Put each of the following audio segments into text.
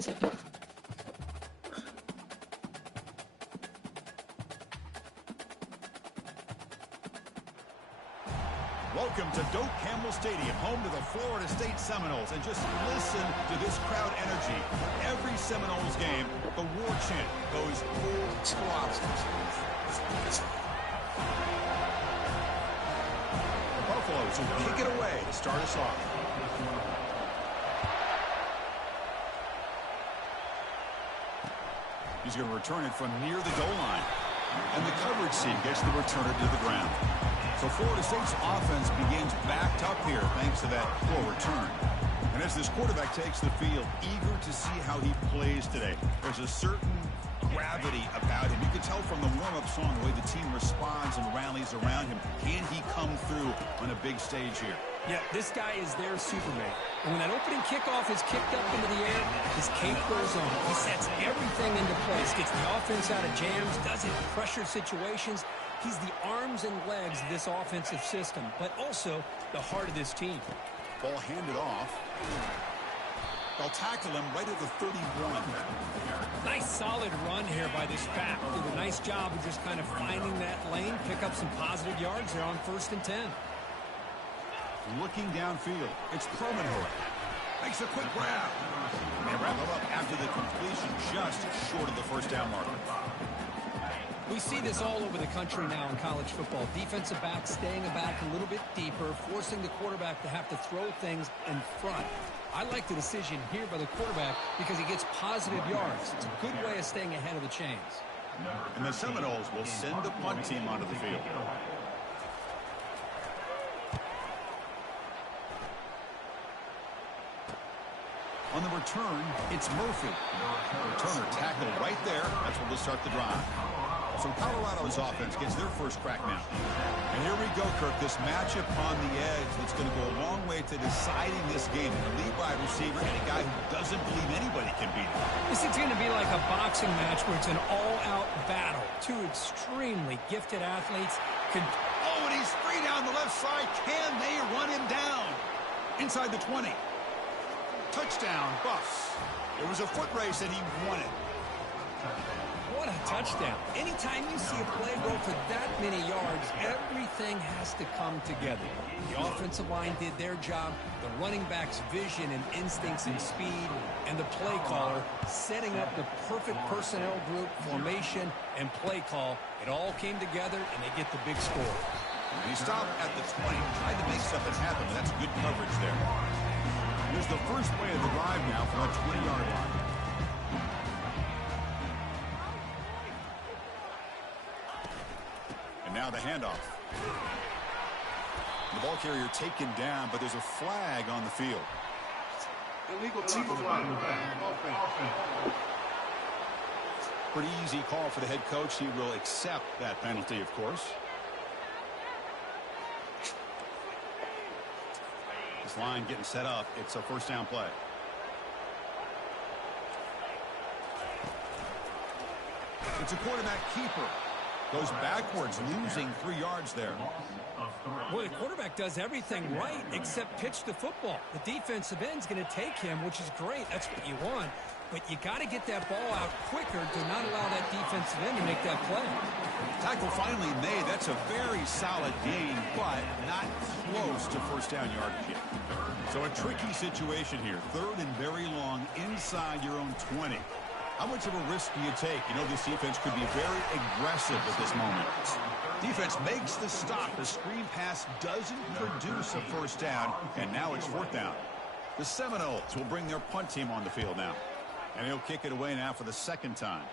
Welcome to Doak Campbell Stadium, home to the Florida State Seminoles. And just listen to this crowd energy. Every Seminoles game, the war chant goes full throttle. The Buffaloes will kick it away to start us off. He's going to return it from near the goal line. And the coverage team gets the returner to the ground. So Florida State's offense begins backed up here thanks to that poor return. And as this quarterback takes the field, eager to see how he plays today. There's a certain gravity about him. You can tell from the warm-up song the way the team responds and rallies around him. Can he come through on a big stage here? Yeah, this guy is their Superman. And when that opening kickoff is kicked up into the air, his cape goes on. He sets everything into place, gets the offense out of jams, does it in pressure situations. He's the arms and legs of this offensive system, but also the heart of this team. Ball handed off. They'll tackle him right at the 31. Nice solid run here by this back. Did a nice job of just kind of finding that lane, pick up some positive yards there on 1st and 10. Looking downfield, it's Promenade. Makes a quick grab. And wrap him up after the completion, just short of the first down marker. We see this all over the country now in college football. Defensive backs staying back a little bit deeper, forcing the quarterback to have to throw things in front. I like the decision here by the quarterback because he gets positive yards. It's a good way of staying ahead of the chains. And the Seminoles will send the punt team onto the field. On the return, it's Murphy. Returner tackled right there. That's where they'll start the drive. So Colorado's offense gets their first crack now. And here we go, Kirk. This matchup on the edge that's going to go a long way to deciding this game. A lead wide receiver and a guy who doesn't believe anybody can beat him. This is going to be like a boxing match where it's an all-out battle. Two extremely gifted athletes. Oh, and he's free down the left side. Can they run him down? Inside the 20. Touchdown, Buffs. It was a foot race and he won it. What a touchdown. Anytime you see a play go for that many yards, everything has to come together. The offensive line did their job, the running back's vision and instincts and speed, and the play caller setting up the perfect personnel group, formation, and play call. It all came together, and they get the big score. And he stopped at the 20, tried to make something happen, but that's good coverage there. Here's the first play of the drive now from a 20-yard line. And now the handoff. The ball carrier taken down, but there's a flag on the field. Illegal flag. Pretty easy call for the head coach. He will accept that penalty, of course. This line getting set up. It's a first down play. It's a quarterback keeper. Goes backwards, losing 3 yards there. Well, the quarterback does everything right except pitch the football. The defensive end's going to take him, which is great. That's what you want. But you got to get that ball out quicker to not allow that defensive end to make that play. Tackle finally made. That's a very solid gain, but not close to first down yardage yet. So a tricky situation here. 3rd and very long inside your own 20. How much of a risk do you take? You know, this defense could be very aggressive at this moment. Defense makes the stop. The screen pass doesn't produce a first down, and now it's 4th down. The Seminoles will bring their punt team on the field now. And he'll kick it away now for the 2nd time.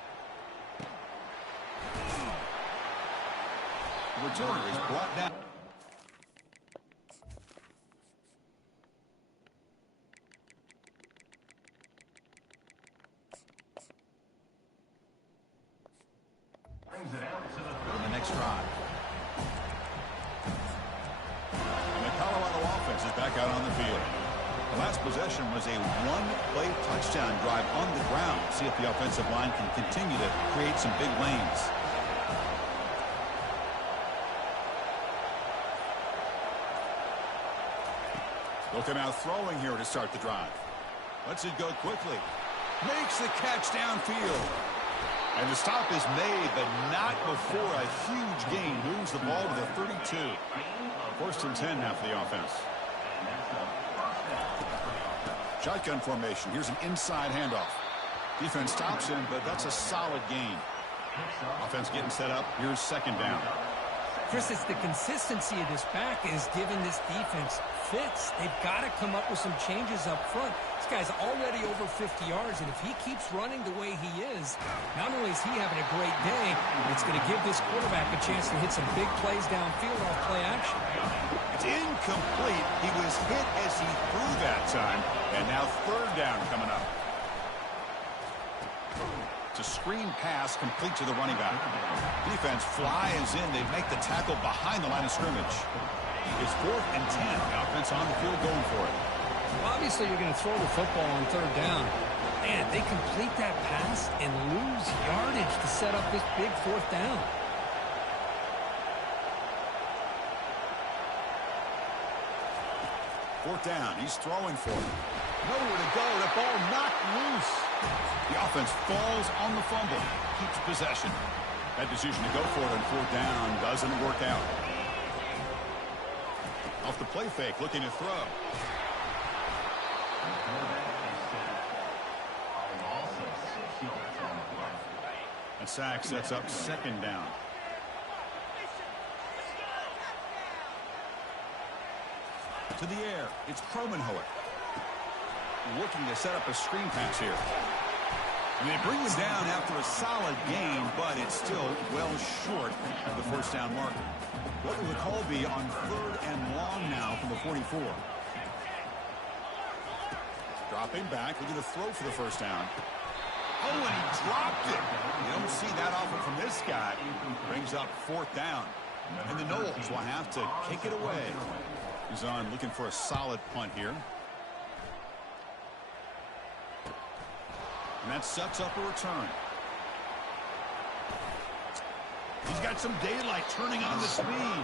The returner is brought down. On the next drive. And the Colorado offense is back out on the field. The last possession was a one-play touchdown drive on the ground. See if the offensive line can continue to create some big lanes. They'll come out throwing here to start the drive. Lets it go quickly. Makes the catch downfield. And the stop is made, but not before a huge gain. Moves the ball to the 32. First and 10 now for the offense. Shotgun formation. Here's an inside handoff. Defense stops him, but that's a solid gain. Offense getting set up. Here's second down. Chris, it's the consistency of this back is giving this defense fits. They've got to come up with some changes up front. This guy's already over 50 yards, and if he keeps running the way he is, not only is he having a great day, it's going to give this quarterback a chance to hit some big plays downfield off play action. It's incomplete. He was hit as he threw that time, and now third down coming up. It's a screen pass complete to the running back. Defense flies in. They make the tackle behind the line of scrimmage. It's 4th and 10. The offense on the field going for it. Well, obviously, you're going to throw the football on third down. Man, they complete that pass and lose yardage to set up this big 4th down. Fourth down. He's throwing for it. Nowhere to go. The ball knocked loose. The offense falls on the fumble. Keeps possession. That decision to go for it on fourth down doesn't work out. Off the play fake, looking to throw. A sack sets up second down. To the air, it's Kromenhoek. Looking to set up a screen pass here. And they bring him down after a solid gain, but it's still well short of the first down marker. What will the call be on 3rd and long now from the 44? Dropping back, looking to throw for the first down. Oh, and he dropped it. You don't see that often from this guy. Brings up 4th down. And the Noles will have to kick it away. He's on looking for a solid punt here. And that sets up a return. He's got some daylight turning on the speed.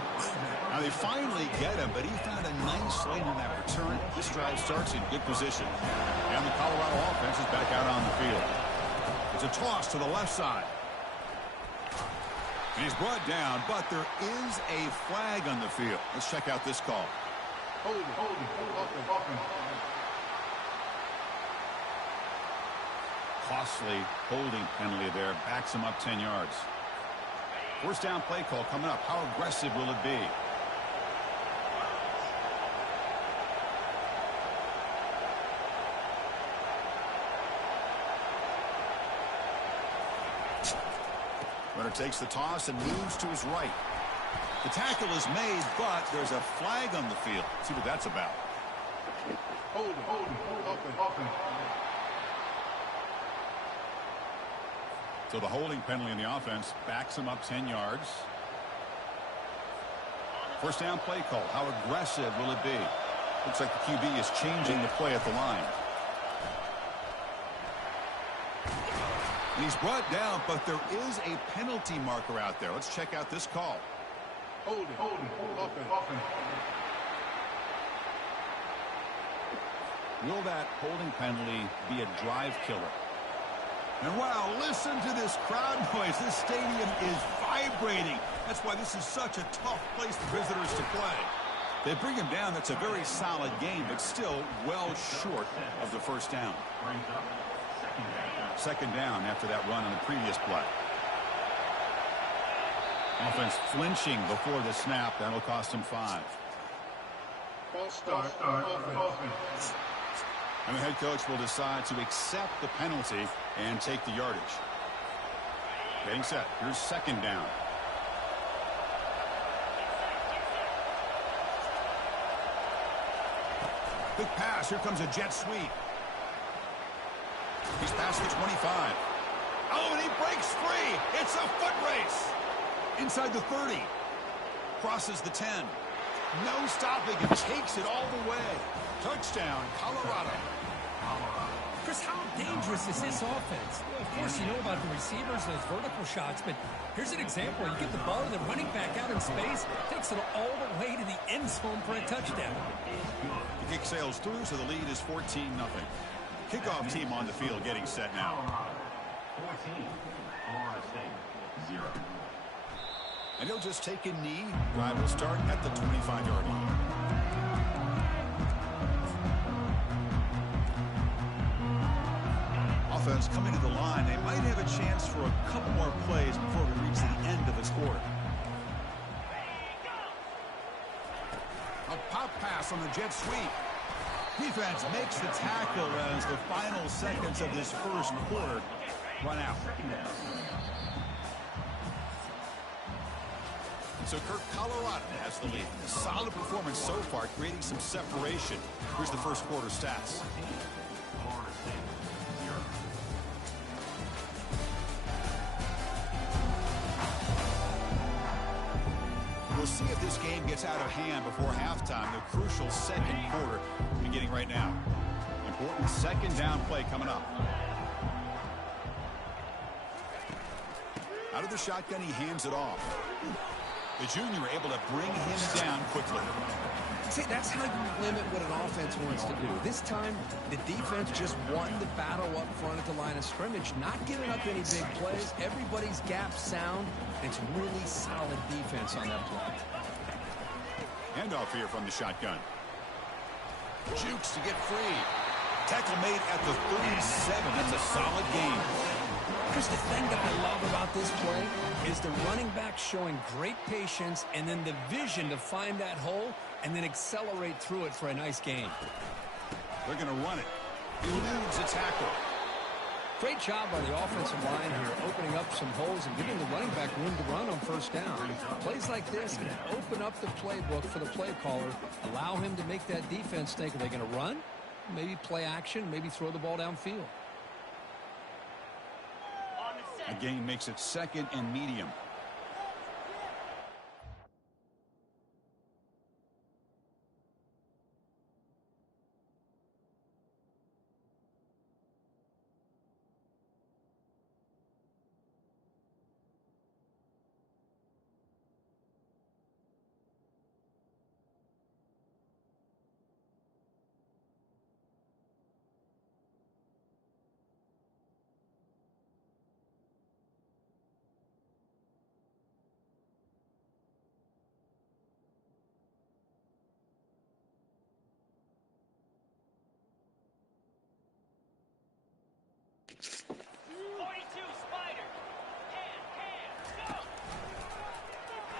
Now they finally get him, but he found a nice lane in that return. This drive starts in good position. And the Colorado offense is back out on the field. It's a toss to the left side. And he's brought down, but there is a flag on the field. Let's check out this call. Hold it. Costly holding penalty there. Backs him up 10 yards. First down play call coming up. How aggressive will it be? Runner takes the toss and moves to his right. The tackle is made, but there's a flag on the field. Let's see what that's about. Hold it. So the holding penalty in the offense backs him up 10 yards. First down play call. How aggressive will it be? Looks like the QB is changing the play at the line. And he's brought down, but there is a penalty marker out there. Let's check out this call. Hold it. Will that holding penalty be a drive killer? And wow, listen to this crowd noise. This stadium is vibrating. That's why this is such a tough place for visitors to play. They bring him down. That's a very solid game, but still well short of the first down. Second down after that run on the previous play. Offense flinching before the snap. That'll cost him 5. False start. And the head coach will decide to accept the penalty and take the yardage. Getting set. Here's second down. Big pass. Here comes a jet sweep. He's past the 25. Oh, and he breaks free. It's a foot race. Inside the 30. Crosses the 10. No stopping. It takes it all the way. Touchdown, Colorado. Chris, how dangerous is this offense? Well, of course, you know about the receivers, those vertical shots, but here's an example. You get the ball to the running back out in space, takes it all the way to the end zone for a touchdown. The kick sails through, so the lead is 14-0. Kickoff team on the field getting set now. 14, Florida State, 0. And he'll just take a knee. Drive will start at the 25-yard line. Offense coming to the line. They might have a chance for a couple more plays before we reach the end of this quarter. A pop pass on the jet sweep. Defense makes the tackle as the final seconds of this first quarter run out. So Kirk, Colorado has the lead. A solid performance so far, creating some separation. Here's the first quarter stats. We'll see if this game gets out of hand before halftime. The crucial second quarter beginning right now. Important second down play coming up. Out of the shotgun, he hands it off. The junior able to bring him down quickly. See, that's how you limit what an offense wants to do. This time, the defense just won the battle up front at the line of scrimmage, not giving up any big plays. Everybody's gap sound. It's really solid defense on that play. Handoff here from the shotgun. Jukes to get free. Tackle made at the 37. That's a solid game. Here's the thing that I love about this play is the running back showing great patience and then the vision to find that hole and then accelerate through it for a nice gain. They're going to run it. Eludes a tackle. Great job by the offensive line here, opening up some holes and giving the running back room to run on first down. Plays like this can open up the playbook for the play caller, allow him to make that defense think, are they going to run? Maybe play action, maybe throw the ball downfield. A gain makes it second and medium.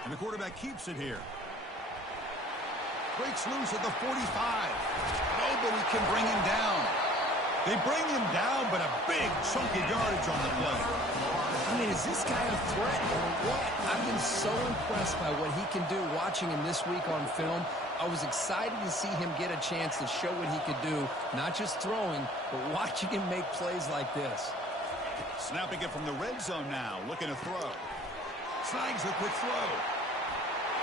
And the quarterback keeps it here. Breaks loose at the 45. Nobody can bring him down. They bring him down, but a big chunk of yardage on the play. I mean, is this guy a threat or what? I've been so impressed by what he can do watching him this week on film. I was excited to see him get a chance to show what he could do, not just throwing, but watching him make plays like this. Snapping it from the red zone now, looking to throw. Snags a quick throw.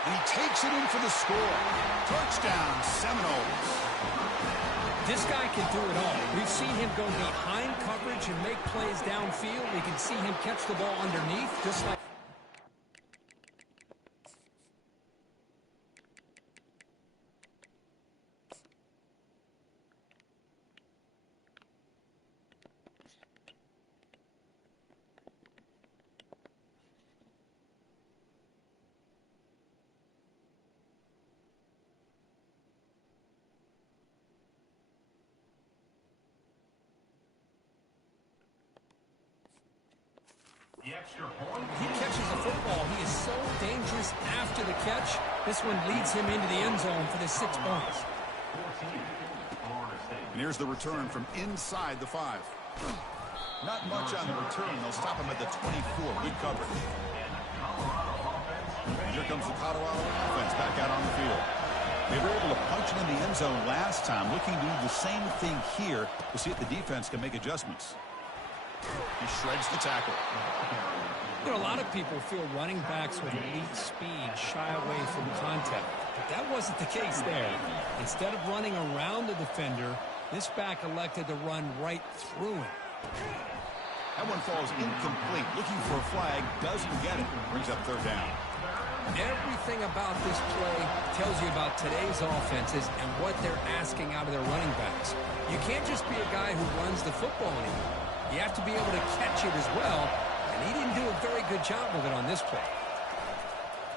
And he takes it in for the score. Touchdown, Seminoles. This guy can do it all. We've seen him go behind coverage and make plays downfield. We can see him catch the ball underneath, just like... He catches the football. He is so dangerous after the catch. This one leads him into the end zone for the 6 points. And here's the return from inside the 5. Not much on the return. They'll stop him at the 24. Good coverage. And here comes the Colorado offense back out on the field. They were able to punch it in the end zone last time. Looking to do the same thing here to see if the defense can make adjustments. He shreds the tackle. You know, a lot of people feel running backs with elite speed shy away from contact. But that wasn't the case there. Instead of running around the defender, this back elected to run right through him. That one falls incomplete. Looking for a flag, doesn't get it. Brings up third down. Everything about this play tells you about today's offenses and what they're asking out of their running backs. You can't just be a guy who runs the football anymore. You have to be able to catch it as well, and he didn't do a very good job of it on this play.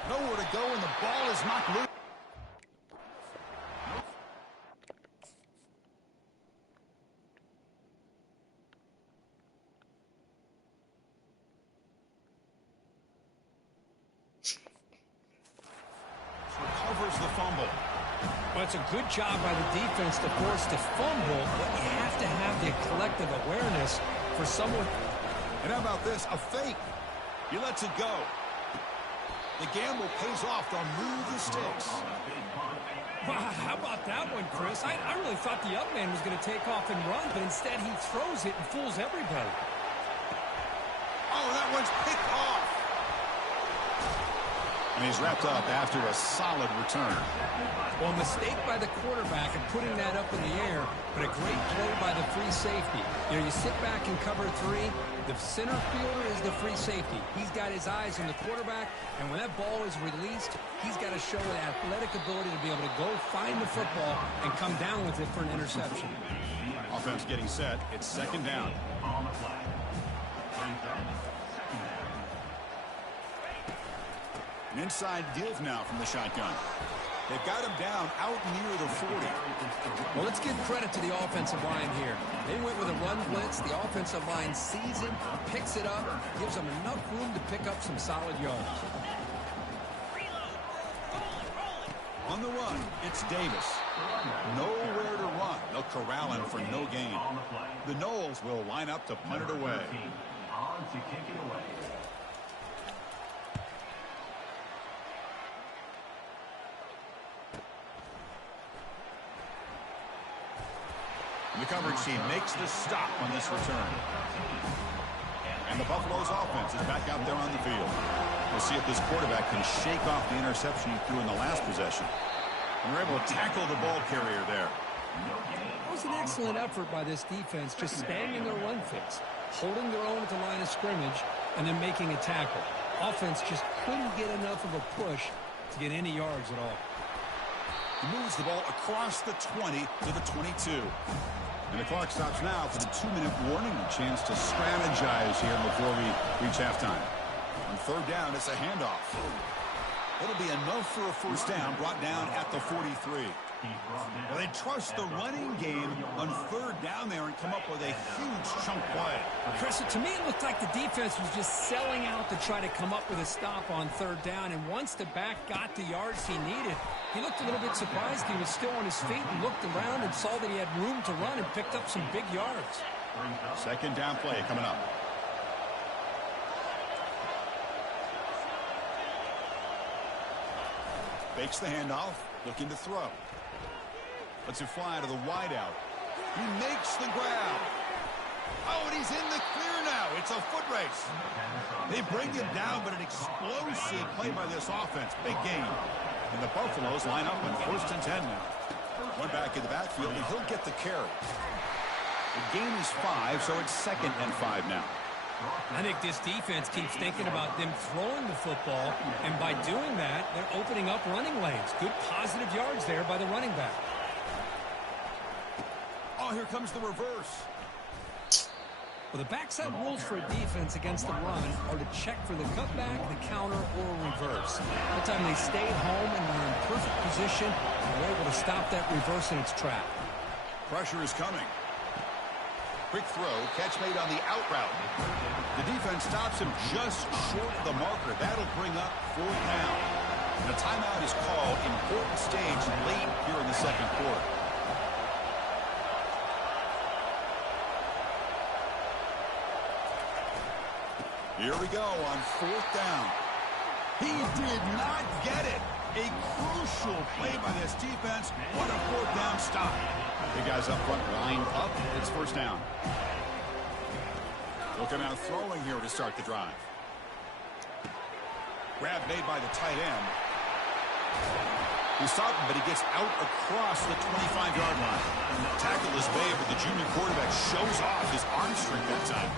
Nowhere to go, and the ball is knocked loose. Recovers the fumble. Well, it's a good job by the defense to force the fumble, but you have to have the collective awareness for someone. And how about this? A fake. He lets it go. The gamble pays off. They'll move the sticks. Wow, how about that one, Chris? I really thought the up man was going to take off and run, but instead he throws it and fools everybody. Oh, that one's picked off. And he's wrapped up after a solid return. Well, a mistake by the quarterback in putting that up in the air, but a great play by the free safety. You know, you sit back and cover three. The center fielder is the free safety. He's got his eyes on the quarterback, and when that ball is released, he's got to show an athletic ability to be able to go find the football and come down with it for an interception. Offense getting set. It's second down. On the flag. An inside give now from the shotgun. They've got him down out near the 40. Well, let's give credit to the offensive line here. They went with a run blitz. The offensive line sees it, picks it up, gives them enough room to pick up some solid yards. On the run, it's Davis. Nowhere to run. They'll corral him for no gain. The Noles will line up to punt it away. On to kick it away. The coverage team makes the stop on this return. And the Buffalo's offense is back out there on the field. We'll see if this quarterback can shake off the interception he threw in the last possession. And they're able to tackle the ball carrier there. It was an excellent effort by this defense, just standing their run fix, holding their own at the line of scrimmage, and then making a tackle. Offense just couldn't get enough of a push to get any yards at all. He moves the ball across the 20 to the 22. And the clock stops now for the 2-minute warning. A chance to strategize here before we reach halftime. On third down, it's a handoff. It'll be enough for a first down, brought down at the 43. Well, they trust the running game on third down there and come up with a huge chunk play. Chris, to me, it looked like the defense was just selling out to try to come up with a stop on third down. And once the back got the yards he needed, he looked a little bit surprised. He was still on his feet and looked around and saw that he had room to run and picked up some big yards. Second down play coming up. Fakes the handoff, looking to throw. Lets it fly to the wideout. He makes the grab. Oh, and he's in the clear now. It's a foot race. They bring him down, but an explosive play by this offense. Big gain. And the Buffaloes line up on 1st and 10 now. One back in the backfield, and he'll get the carry. The gain is 5, so it's 2nd and 5 now. I think this defense keeps thinking about them throwing the football, and by doing that, they're opening up running lanes. Good positive yards there by the running back. Oh, here comes the reverse. Well, the backside rules for a defense against the run are to check for the cutback, the counter, or reverse. That time they stayed home and were in perfect position and were able to stop that reverse in its track. Pressure is coming. Quick throw, catch made on the out route. The defense stops him just short of the marker. That'll bring up 4th down. And a timeout is called. Important stage late here in the second quarter. Here we go on 4th down. He did not get it. A crucial play by this defense. What a 4th down stop. The guys up front line up. It's 1st down. Looking out throwing here to start the drive. Grab made by the tight end. He stopped him, but he gets out across the 25-yard line. Tackle is made, but the junior quarterback shows off his arm strength that time.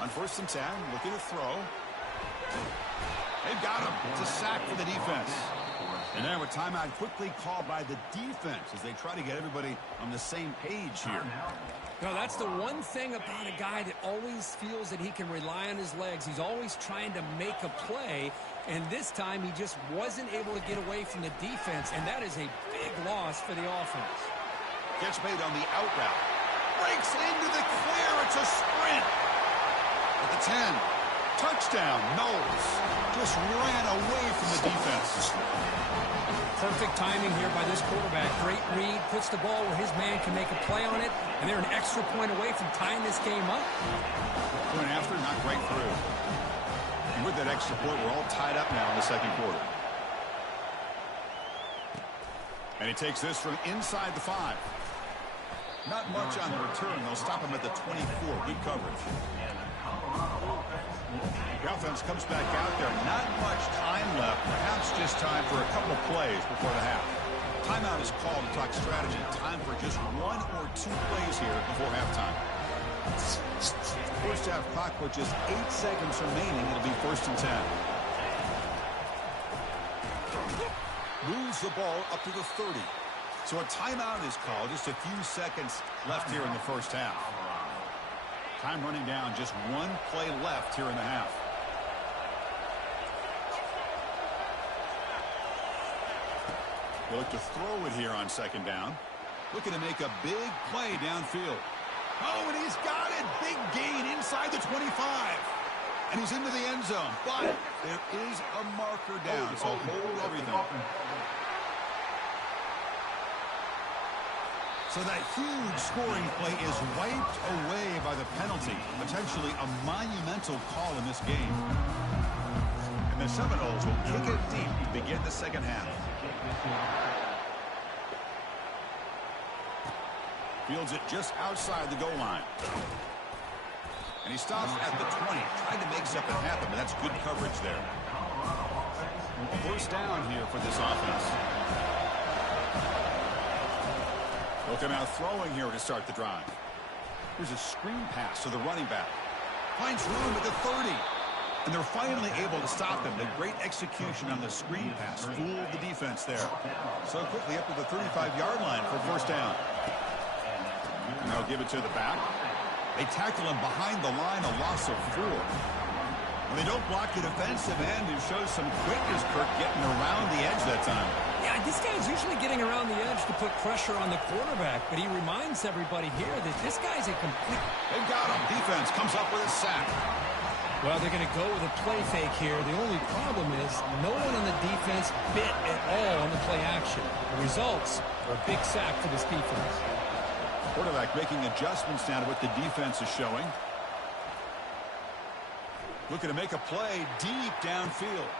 On 1st and 10, looking to throw. They've got him. It's a sack for the defense. And now a timeout quickly called by the defense as they try to get everybody on the same page here. No, that's the one thing about a guy that always feels that he can rely on his legs. He's always trying to make a play, and this time he just wasn't able to get away from the defense, and that is a big loss for the offense. Gets made on the out route. Breaks into the clear. It's a sprint. At the 10. Touchdown, Knowles. Just ran away from the defense. Perfect timing here by this quarterback. Great read, puts the ball where his man can make a play on it, and they're an extra point away from tying this game up. Point after, not right through. And with that extra point, we're all tied up now in the second quarter. And he takes this from inside the 5. Not much on the return. They'll stop him at the 24. Good coverage. The offense comes back out there. Not much time left. Perhaps just time for a couple plays before the half. Timeout is called to talk strategy. Time for just 1 or 2 plays here before halftime. First half clock with just 8 seconds remaining. It'll be 1st and 10. Moves the ball up to the 30. So a timeout is called. Just a few seconds left here in the first half. Time running down. Just 1 play left here in the half. They look to throw it here on 2nd down. Looking to make a big play downfield. Oh, and he's got it. Big gain inside the 25. And he's into the end zone. But there is a marker down, so hold everything. So that huge scoring play is wiped away by the penalty. Potentially a monumental call in this game. And the Seminoles will kick it deep to begin the second half. Fields it just outside the goal line. And he stops at the 20, trying to make something happen, but that's good coverage there. First down here for this offense. They'll come out throwing here to start the drive. Here's a screen pass to the running back. Finds room at the 30. And they're finally able to stop him. The great execution on the screen pass fooled the defense there. So quickly up to the 35-yard line for first down. And they'll give it to the back. They tackle him behind the line, a loss of 4. And they don't block the defensive end, who shows some quickness, Kirk, getting around the edge that time. Yeah, this guy's usually getting around the edge to put pressure on the quarterback, but he reminds everybody here that this guy's a complete... They've got him. Defense comes up with a sack. Well, they're going to go with a play fake here. The only problem is no one on the defense bit at all on the play action. The results are a big sack for this defense. Quarterback making adjustments now to what the defense is showing. Looking to make a play deep downfield.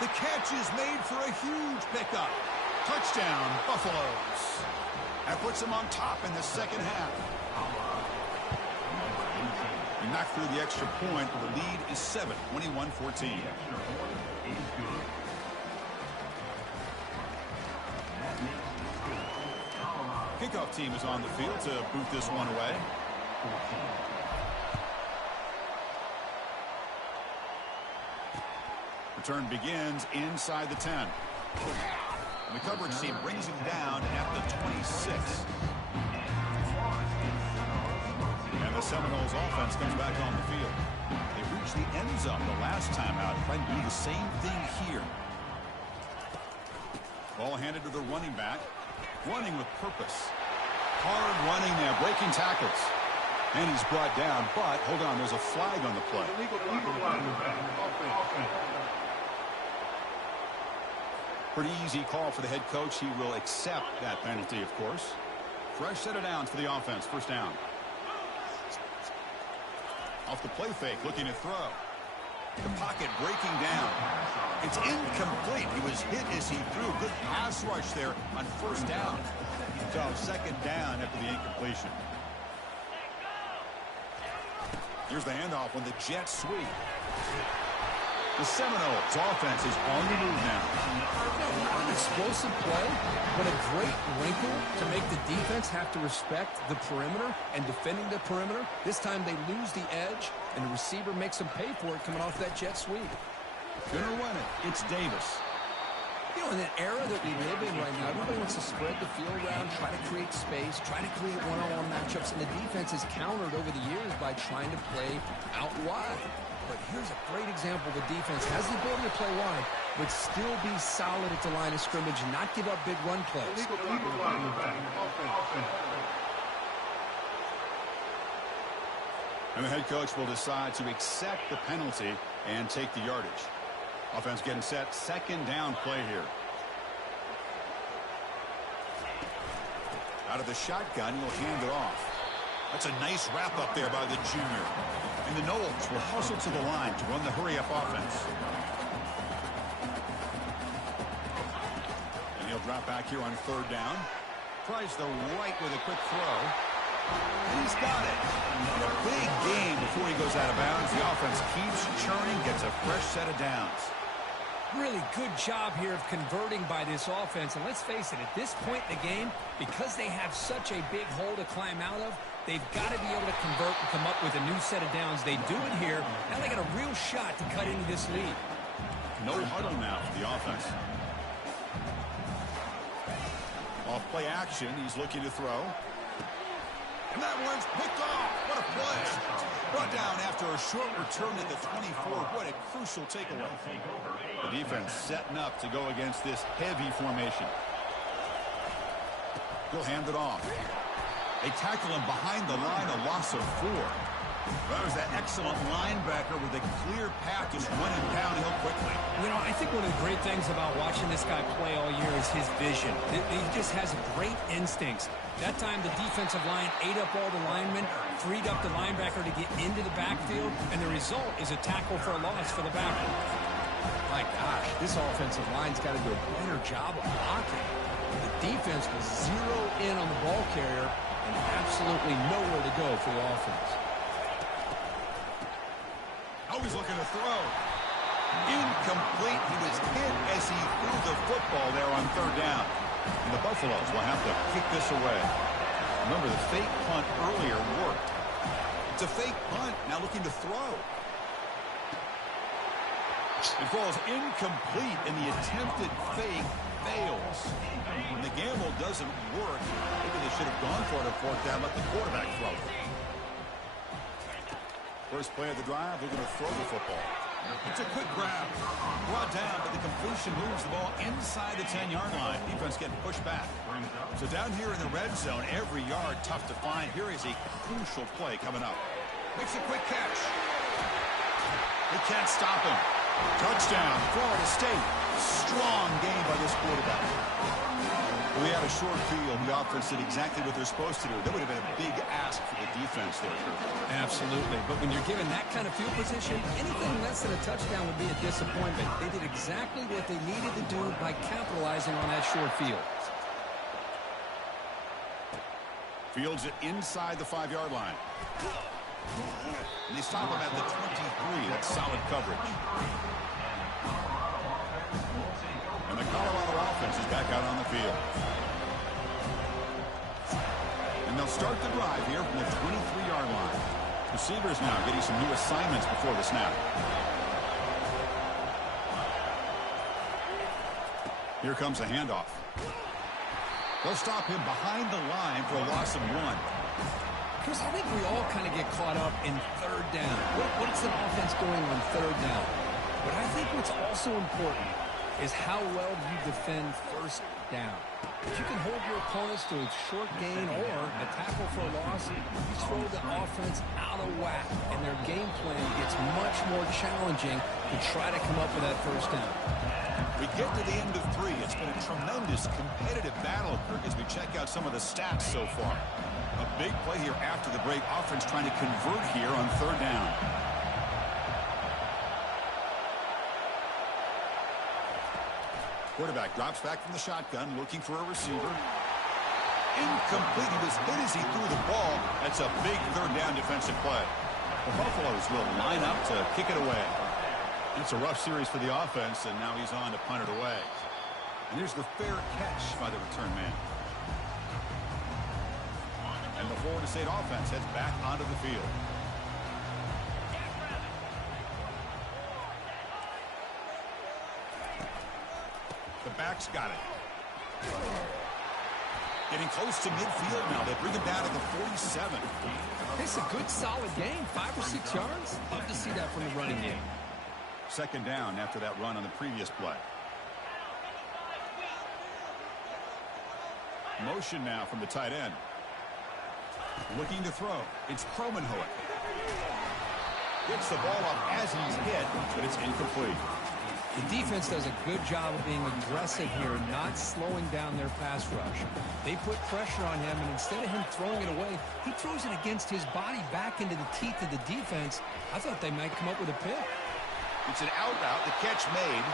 The catch is made for a huge pickup. Touchdown, Buffaloes. That puts them on top in the second half. He knocked through the extra point. The lead is 7, 21-14. Kickoff team is on the field to boot this one away. Return begins inside the 10. And the coverage team brings him down at the 26. And the Seminoles offense comes back on the field. They reached the end zone the last time out, trying to do the same thing here. Ball handed to the running back. Running with purpose. Hard running now, breaking tackles. And he's brought down, but hold on, there's a flag on the play. Pretty easy call for the head coach. He will accept that penalty, of course. Fresh set of downs for the offense. First down. Off the play fake, looking to throw. The pocket breaking down. It's incomplete. He was hit as he threw. Good pass rush there on first down. So second down after the incompletion. Here's the handoff when the Jets sweep. The Seminoles offense is on the move now. Not an explosive play, but a great wrinkle to make the defense have to respect the perimeter and defending the perimeter. This time they lose the edge, and the receiver makes them pay for it coming off that jet sweep. Gonna run it. It's Davis. You know, in that era that we live in right now, everybody wants to spread the field around, try to create space, try to create one-on-one matchups, and the defense is countered over the years by trying to play out wide. But here's a great example. The defense has the ability to play wide, but still be solid at the line of scrimmage and not give up big run plays. And the head coach will decide to accept the penalty and take the yardage. Offense getting set. Second down play here. Out of the shotgun, he'll hand it off. That's a nice wrap up there by the junior. And the Noles will hustle to the line to run the hurry-up offense. And he'll drop back here on third down. Tries the right with a quick throw. And he's got it. And a big gain before he goes out of bounds. The offense keeps churning, gets a fresh set of downs. Really good job here of converting by this offense. And let's face it, at this point in the game, because they have such a big hole to climb out of, they've got to be able to convert and come up with a new set of downs. They do it here. Now they got a real shot to cut into this lead. No huddle now for the offense. Off play action, he's looking to throw. And that one's picked off. What a play. Brought down after a short return at the 24. What a crucial takeaway. The defense setting up to go against this heavy formation. He'll hand it off. They tackle him behind the line, a loss of 4. That was that excellent linebacker with a clear path just running downhill quickly. You know, I think one of the great things about watching this guy play all year is his vision. He just has great instincts. That time the defensive line ate up all the linemen, freed up the linebacker to get into the backfield, and the result is a tackle for a loss for the backer. My gosh, this offensive line's got to do a better job of blocking. The defense will zero in on the ball carrier and absolutely nowhere to go for the offense. Always looking to throw. Incomplete. He was hit as he threw the football there on third down. And the Buffaloes will have to kick this away. Remember, the fake punt earlier worked. It's a fake punt, now looking to throw. It falls incomplete, and the attempted fake fails. When the gamble doesn't work, maybe they should have gone for it on fourth down, let the quarterback throw it. First play of the drive, they're going to throw the football. It's a quick grab. Brought down, but the completion moves the ball inside the 10-yard line. Defense getting pushed back. So down here in the red zone, every yard tough to find. Here is a crucial play coming up. Makes a quick catch. They can't stop him. Touchdown, Florida State. Strong game by this quarterback. We had a short field. The offense did exactly what they're supposed to do. That would have been a big ask for the defense there. Absolutely. But when you're given that kind of field position, anything less than a touchdown would be a disappointment. They did exactly what they needed to do by capitalizing on that short field. Fields it inside the 5-yard line. And they stop him at the 23. That's solid coverage. And the Colorado offense is back out on the field. And they'll start the drive here from the 23-yard line. Receivers now getting some new assignments before the snap. Here comes a handoff. They'll stop him behind the line for a loss of 1. Chris, I think we all kind of get caught up in third down. What's an offense doing on third down? But I think what's also important is how well you defend first down. If you can hold your opponents to a short gain or a tackle for a loss, you throw the offense out of whack, and their game plan gets much more challenging to try to come up with that first down. We get to the end of 3. It's been a tremendous competitive battle, Kirk, as we check out some of the stats so far. A big play here after the break. Offense trying to convert here on third down. Quarterback drops back from the shotgun, looking for a receiver. Incomplete. He was hit as he threw the ball. That's a big third down defensive play. The Buffaloes will line up to kick it away. It's a rough series for the offense, and now he's on to punt it away. And here's the fair catch by the return man. And the Florida State offense heads back onto the field. The back's got it. Getting close to midfield now. They bring him down to the 47. It's a good, solid game. 5 or 6 yards. Love to see that from the running game. Second down after that run on the previous play. Motion now from the tight end. Looking to throw. It's Kromenhoek. Gets the ball up as he's hit, but it's incomplete. The defense does a good job of being aggressive here, not slowing down their pass rush. They put pressure on him, and instead of him throwing it away, he throws it against his body back into the teeth of the defense. I thought they might come up with a pick. It's an out route. The catch made.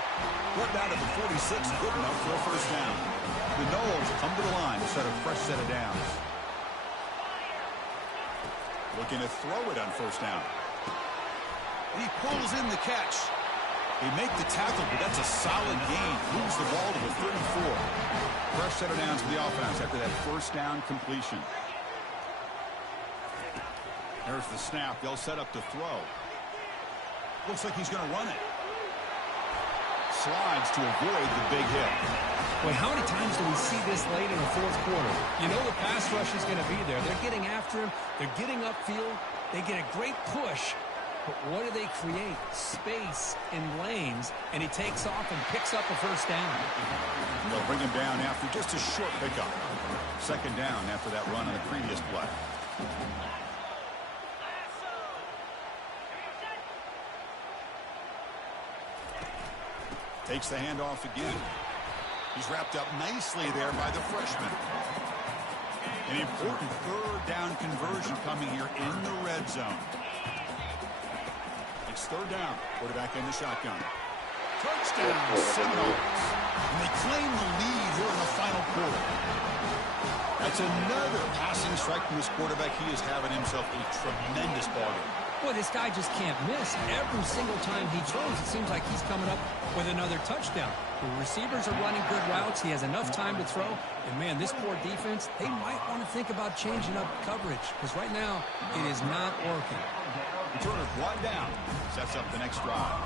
Brought down to the 46. Good enough for a first down. The Noles come to the line to set a fresh set of downs. Looking to throw it on first down. He pulls in the catch. They make the tackle, but that's a solid gain. Moves the ball to the 34. Fresh set of downs for the offense after that first down completion. There's the snap. They'll set up to throw. Looks like he's going to run it. Slides to avoid the big hit. Boy, how many times do we see this late in the fourth quarter? You know the pass rush is going to be there. They're getting after him. They're getting upfield. They get a great push. But what do they create? Space in lanes, and he takes off and picks up a first down. They'll bring him down after just a short pickup. Second down after that run on the previous play. Takes the handoff again. He's wrapped up nicely there by the freshman. An important third down conversion coming here in the red zone. It's third down. Quarterback in the shotgun. Touchdown, Seminoles. And they claim the lead here in the final quarter. That's another passing strike from this quarterback. He is having himself a tremendous ball game. Boy, this guy just can't miss. Every single time he throws, it seems like he's coming up with another touchdown. The receivers are running good routes. He has enough time to throw. And, man, this poor defense, they might want to think about changing up coverage because right now it is not working. Turner brought down. Sets up the next drive.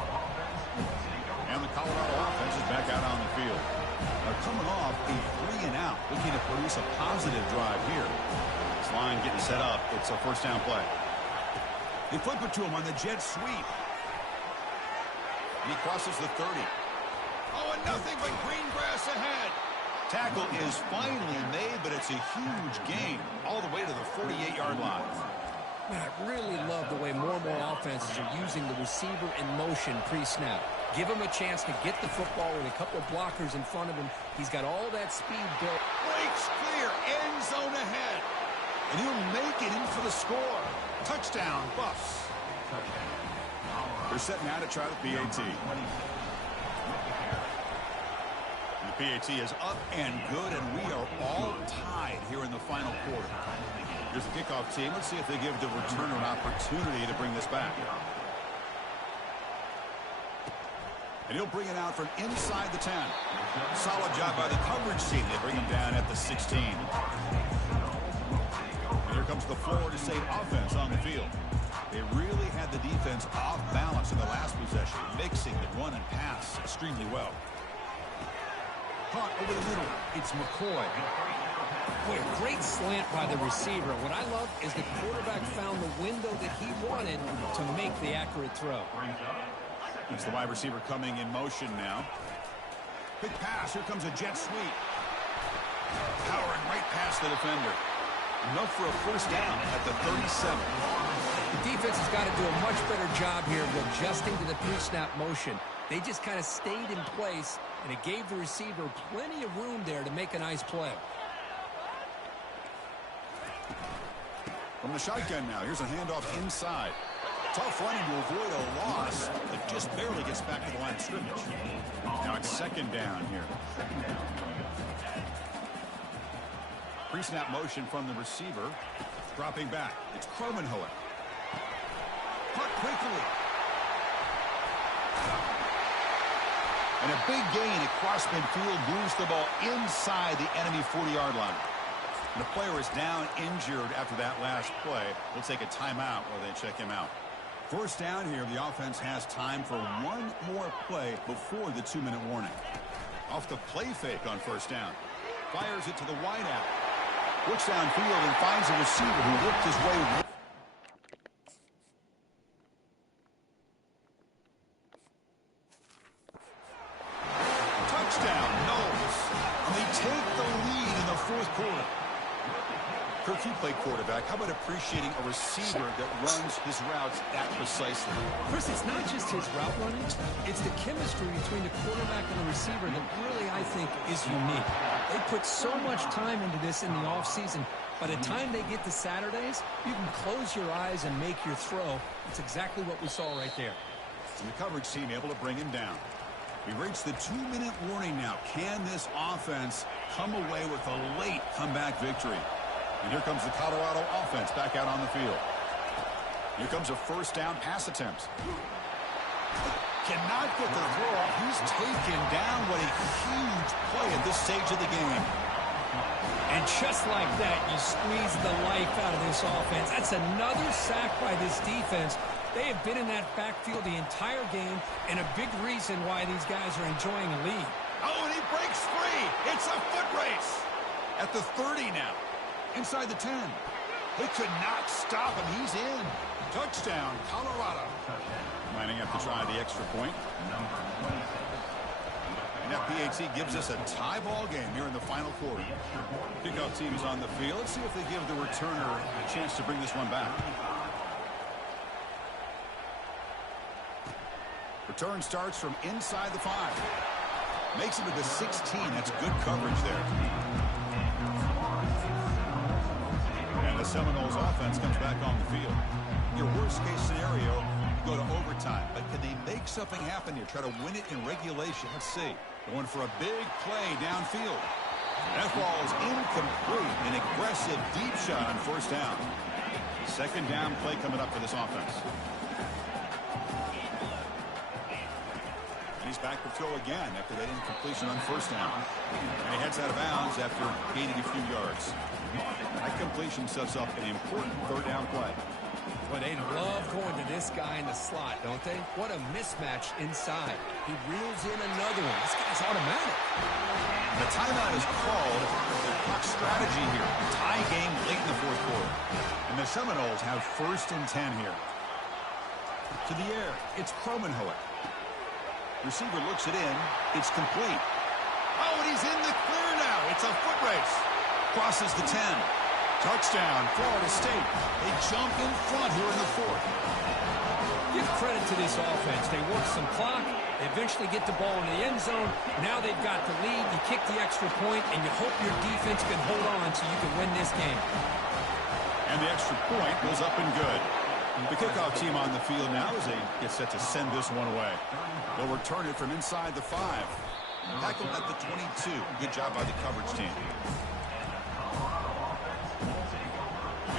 And the Colorado offense is back out on the field. Coming off a 3-and-out, looking to produce a positive drive here. This line getting set up. It's a first down play. They flip it to him on the jet sweep. And he crosses the 30. Oh, and nothing but green grass ahead. Tackle is finally made, but it's a huge gain all the way to the 48-yard line. Man, I really love the way more and more offenses are using the receiver in motion pre-snap. Give him a chance to get the football with a couple of blockers in front of him. He's got all that speed built. Breaks clear. End zone ahead. And he'll make it in for the score. Touchdown, Buffs. They're setting out to try the PAT. And the PAT is up and good, and we are all tied here in the final quarter. Here's the kickoff team. Let's see if they give the returner an opportunity to bring this back. And he'll bring it out from inside the 10. Solid job by the coverage team. They bring him down at the 16. And here comes the Florida State offense on the field. They really had the defense off balance in the last possession, mixing the run and pass extremely well. Caught over the middle. It's McCoy. Boy, a great slant by the receiver. What I love is the quarterback found the window that he wanted to make the accurate throw. It's the wide receiver coming in motion now. Big pass. Here comes a jet sweep. Powering right past the defender. Enough for a first down at the 37. The defense has got to do a much better job here of adjusting to the pre-snap motion. They just kind of stayed in place, and it gave the receiver plenty of room there to make a nice play. From the shotgun now, here's a handoff inside. Tough running to avoid a loss, but just barely gets back to the line of scrimmage. Now it's second down here. Pre-snap motion from the receiver. Dropping back. It's Kromenhoek. Puck quickly. And a big gain across midfield moves the ball inside the enemy 40-yard line. And the player is down injured after that last play. We'll take a timeout while they check him out. First down here, the offense has time for one more play before the 2-minute warning. Off the play fake on first down. Fires it to the wideout. Looks downfield and finds a receiver who worked his way. Touchdown, Knowles. And they take the lead in the fourth quarter. Kirk, you play quarterback. How about appreciating a receiver that runs his routes that precisely? Chris, it's not just his route running. It's the chemistry between the quarterback and the receiver that really, I think, is unique. They put so much time into this in the offseason. By the time they get to Saturdays, you can close your eyes and make your throw. It's exactly what we saw right there. And the coverage team able to bring him down. We reached the 2-minute warning now. Can this offense come away with a late comeback victory? And here comes the Colorado offense back out on the field. Here comes a first down pass attempt. Cannot get the throw off. He's taken down. What a huge play at this stage of the game. And just like that, you squeeze the life out of this offense. That's another sack by this defense. They have been in that backfield the entire game, and a big reason why these guys are enjoying a lead. Oh, and he breaks free. It's a foot race. At the 30 now. Inside the 10. They could not stop him. He's in. Touchdown, Colorado. Lining up to try the extra point. And that PAT gives us a tie ball game here in the final quarter. Kickoff team is on the field. Let's see if they give the returner a chance to bring this one back. Return starts from inside the 5. Makes it to the 16. That's good coverage there. And the Seminoles offense comes back on the field. Your worst-case scenario, you go to overtime. But can they make something happen here? Try to win it in regulation. Let's see. Going for a big play downfield. That ball is incomplete. An aggressive deep shot on first down. Second down play coming up for this offense. He's back to throw again after that incompletion on first down. And he heads out of bounds after gaining a few yards. That completion sets up an important third down play. Well, they love going to this guy in the slot, don't they? What a mismatch inside. He reels in another one. This guy's automatic. The timeout is called. The clock strategy here. Tie game late in the fourth quarter. And the Seminoles have first and 10 here. To the air. It's Kromenhoek. Receiver looks it in. It's complete. Oh, and he's in the clear now. It's a foot race. Crosses the 10. Touchdown, Florida State. They jump in front here in the fourth. Give credit to this offense. They work some clock. They eventually get the ball in the end zone. Now they've got the lead. You kick the extra point, and you hope your defense can hold on so you can win this game. And the extra point goes up and good. The kickoff team on the field now as they get set to send this one away. They'll return it from inside the 5. Tackled at the 22. Good job by the coverage team.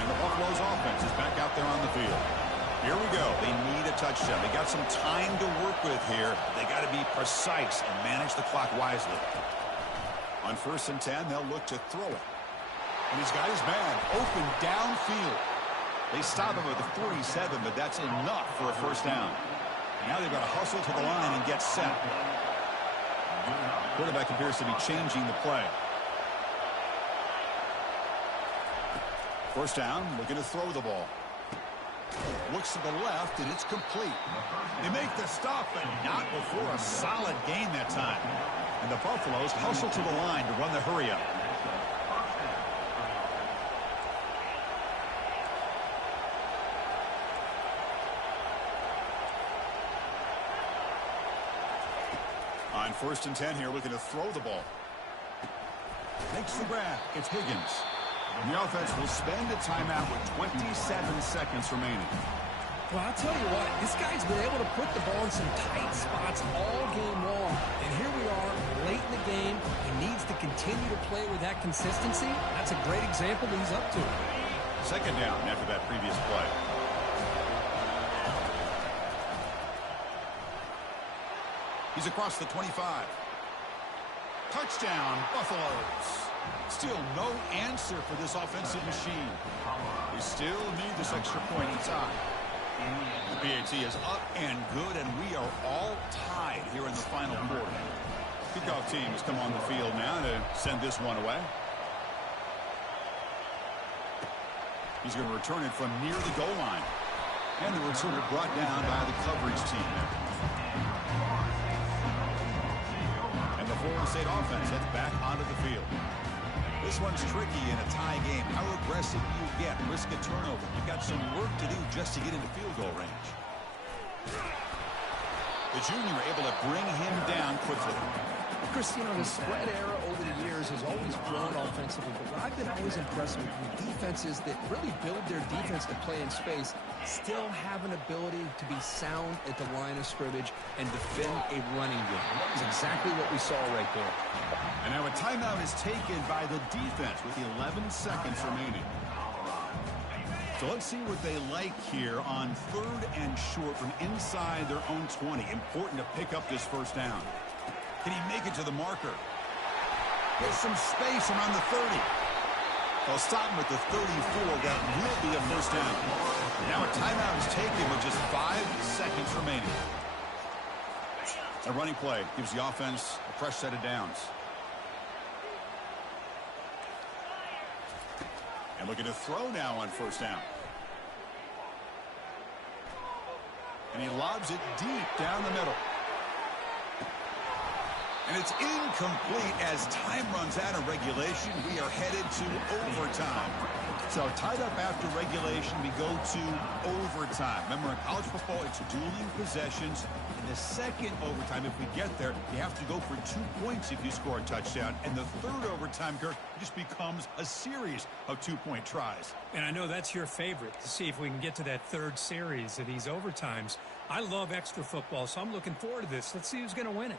And the Buffalo's offense is back out there on the field. Here we go. They need a touchdown. They got some time to work with here. They got to be precise and manage the clock wisely. On first and 10, they'll look to throw it. And he's got his man open downfield. They stop him at the 47, but that's enough for a first down. Now they've got to hustle to the line and get set. Quarterback appears to be changing the play. First down, looking to throw the ball. Looks to the left, and it's complete. They make the stop, but not before a solid gain that time. And the Buffaloes hustle to the line to run the hurry-up. On first and 10 here, looking to throw the ball. Makes the grab. It's Higgins. And the offense will spend a timeout with 27 seconds remaining. Well, I'll tell you what, this guy's been able to put the ball in some tight spots all game long. And here we are, late in the game. He needs to continue to play with that consistency. That's a great example that he's up to. Second down after that previous play. He's across the 25. Touchdown, Buffaloes. Still no answer for this offensive machine. We still need this extra point inside. The PAT is up and good, and we are all tied here in the final quarter. Kickoff team has come on the field now to send this one away. He's going to return it from near the goal line. And the returner brought down by the coverage team. And the Florida State offense heads back onto the field. This one's tricky in a tie game. How aggressive you get, risk a turnover. You've got some work to do just to get into field goal range. The junior able to bring him down quickly. Christian, the spread era over the years has always grown offensively, but what I've been always impressed with defenses that really build their defense to play in space still have an ability to be sound at the line of scrimmage and defend a running game. That's exactly what we saw right there. And now a timeout is taken by the defense with 11 seconds remaining. So let's see what they like here on 3rd and short from inside their own 20. Important to pick up this first down. Can he make it to the marker? There's some space around the 30. They'll stop him at the 34. That will be a first down. Now a timeout is taken with just 5 seconds remaining. A running play gives the offense a fresh set of downs. And looking to throw now on first down. And he lobs it deep down the middle. And it's incomplete as time runs out of regulation. We are headed to overtime. So tied up after regulation, we go to overtime. Remember, in college football, it's dueling possessions. In the second overtime, if we get there, you have to go for 2 points if you score a touchdown. And the third overtime, Kirk, just becomes a series of 2-point tries. And I know that's your favorite, to see if we can get to that third series of these overtimes. I love extra football, so I'm looking forward to this. Let's see who's going to win it.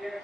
Here,